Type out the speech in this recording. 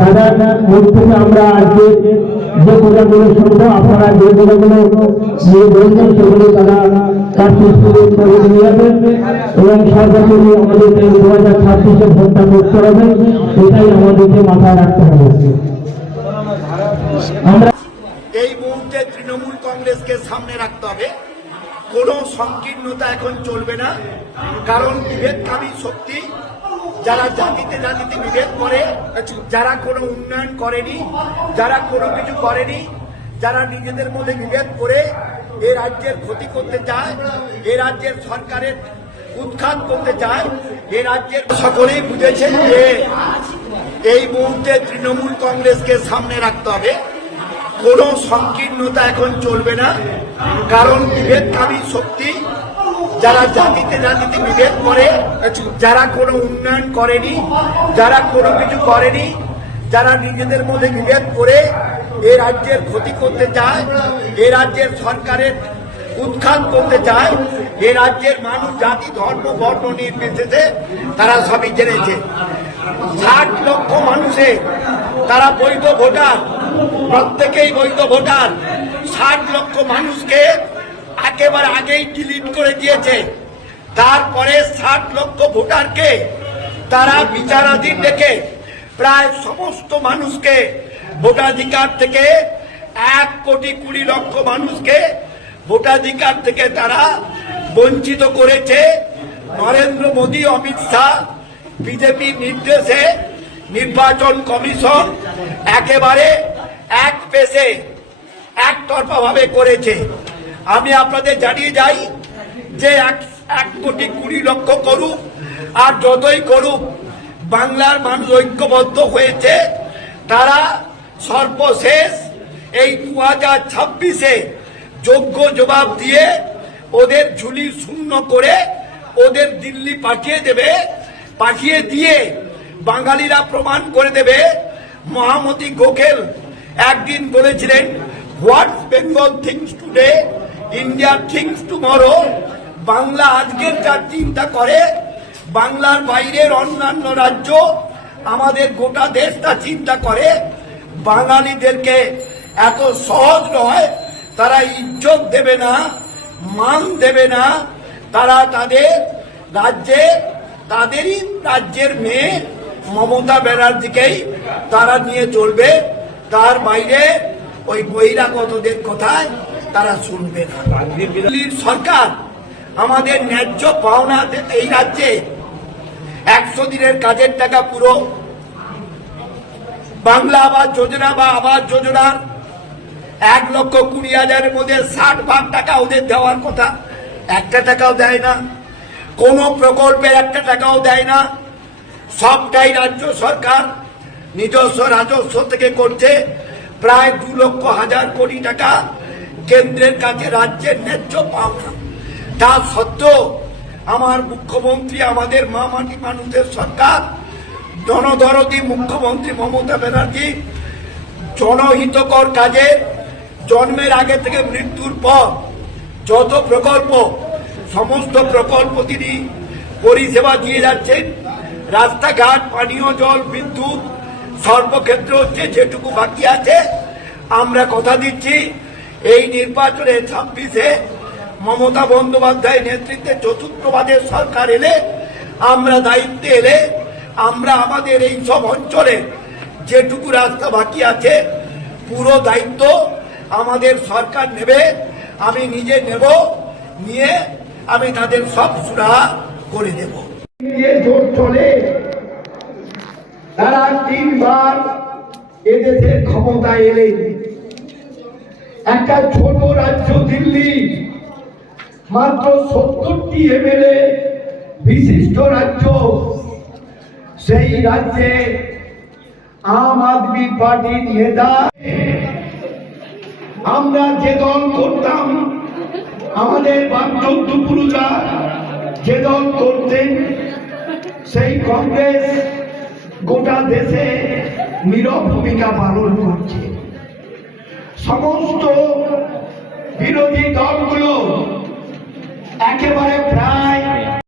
তাদের মুখ থেকে আমরা আজকে যে কথাগুলো শুনবো, আপনারা যে কথাগুলো নিয়ে বলছেন সেগুলো তারা তার প্রস্তুতি করে নিয়ে যাবেন এবং সর্বোপরি আমাদেরকে 2026-এ ভোটটা করতে হবে, সেটাই আমাদেরকে মাথায় রাখতে হবে। আমরা এই মুহূর্তে তৃণমূল কংগ্রেসকে সামনে রাখতে হবে। কোনো সংকীর্ণতা এখন চলবে না, কারণ বিভেদকামী শক্তি যারা জাতিতে জাতিতে বিভেদ করে, যারা কোনো উন্নয়ন করেনি, যারা কোনো কিছু করেনি, যারা নিজেদের মধ্যে বিভেদ করে এ রাজ্যের ক্ষতি করতে চায়, এ রাজ্যের সরকারের উৎখাত করতে চায়, এ রাজ্যের সকলেই বুঝেছেন যে এই মুহূর্তে তৃণমূল কংগ্রেসকে সামনে রাখতে হবে। কোনো সংকীর্ণতা এখন চলবে না, কারণ বিভেদকামী শক্তি যারা জাতিতে জাতিতে বিভেদ করে, যারা কোনো উন্নয়ন করেনি, যারা কোনো কিছু করেনি, যারা নিজেদের মধ্যে বিভেদ করে এ রাজ্যের ক্ষতি করতে চায়, এ রাজ্যের সরকারের উৎখাত করতে চায়, এ রাজ্যের মানুষ জাতি ধর্ম বর্ণ নির্বিশেষে তারা সবই জেনেছে। 60 লক্ষ মানুষের তারা বৈধ ভোটার, প্রত্যেকেই বৈধ ভোটার। 60 লক্ষ মানুষকে একেবারে আগেই ডিলিট করে দিয়েছে। তারপরে 60 লক্ষ ভোটারকে তারা বিচারাধীন রেখে প্রায় সমস্ত মানুষকে ভোটাধিকার থেকে 1,20,00,000 মানুষকে ভোটাধিকার থেকে তারা বঞ্চিত করেছে। নরেন্দ্র মোদী, অমিত শাহ, বিজেপির নির্দেশে নির্বাচন কমিশন একেবারে এক পেশে একতরফা ভাবে করেছে। আমি আপনাদের জানিয়ে যাই যে 1,20,00,000 করুক আর যতই করুক, বাংলার মানুষ ঐক্যবদ্ধ হয়েছে। তারা সর্বশেষ এই 2026-এ যোগ্য জবাব দিয়ে ওদের ঝুলি শূন্য করে ওদের দিল্লি পাঠিয়ে দেবে। পাঠিয়ে দিয়ে বাঙালিরা প্রমাণ করে দেবে। মহামতি গোখেল একদিন বলেছিলেন, what Bengal things today, India things tomorrow. Bangla আজকের যা চিন্তা করে, বাংলার বাইরের অন্যান্য রাজ্য, আমাদের গোটা দেশ তা চিন্তা করে। বাঙালিদেরকে এত সহজ নয়, তারা ইজ্জত দেবে না, মান দেবে না। তারা তাদের রাজ্যে, তাদেরই রাজ্যের মেয়ে মমতা ব্যানার্জিকেই তারা নিয়ে চলবে। তার বাইরে ওই বহিরাগতদের কথায় তারা শুনবে না। দিল্লির সরকার আমাদের ন্যায্য পাওনা এই রাজ্যে 100 দিনের কাজের টাকা পুরো বাংলা আবাস যোজনা বা আবাস যোজনার 1,20,000-এর মধ্যে 60 টাকা ওদের দেওয়ার কথা, একটা টাকাও দেয় না। কোন প্রকল্পের একটা টাকাও দেয় না। সবটাই রাজ্য সরকার নিজস্ব রাজস্ব থেকে করছে। প্রায় 2,00,000 কোটি টাকা কেন্দ্রের কাছে রাজ্যের ন্যায্য পাওনা। তা সত্ত্বেও আমার মুখ্যমন্ত্রী, আমাদের মা মাটি মানুষের সরকার, জনদরদী মুখ্যমন্ত্রী মমতা ব্যানার্জি জনহিতকর কাজে জন্মের আগে থেকে মৃত্যুর পর যত প্রকল্প, সমস্ত প্রকল্প তিনি পরিষেবা দিয়ে যাচ্ছেন। রাস্তাঘাট, পানীয় জল, বিদ্যুৎ, সর্বক্ষেত্রে হচ্ছে। যেটুকু বাকি আছে, আমরা কথা দিচ্ছি এই নির্বাচনে 26-এ মমতা বন্দ্যোপাধ্যায়ের নেতৃত্বে চতুর্থবাদের সরকার এলে, আমরা দায়িত্বে এলে, আমরা আমাদের এই সব অঞ্চলে যেটুকু রাস্তা বাকি আছে পুরো দায়িত্ব আমাদের সরকার নেবে। আমি নিজে নেব, নিয়ে আমি তাদের সব সুরাহা করে দেব। জোট চলে, তারা 3 বার এদেশের ক্ষমতায় এলেন। একটা ছোট রাজ্য দিল্লি, মাত্র 70টি এমএলএ বিশিষ্ট রাজ্য। সেই রাজ্যে আম আদমি পার্টির নেতা, আমরা যে দল করতাম, আমাদের বাপচৌদ্দপুরুরা যে দল করতেন, সেই কংগ্রেস গোটা দেশে নীরব ভূমিকা পালন করছে। সমস্ত বিরোধী দলগুলো একেবারে প্রায়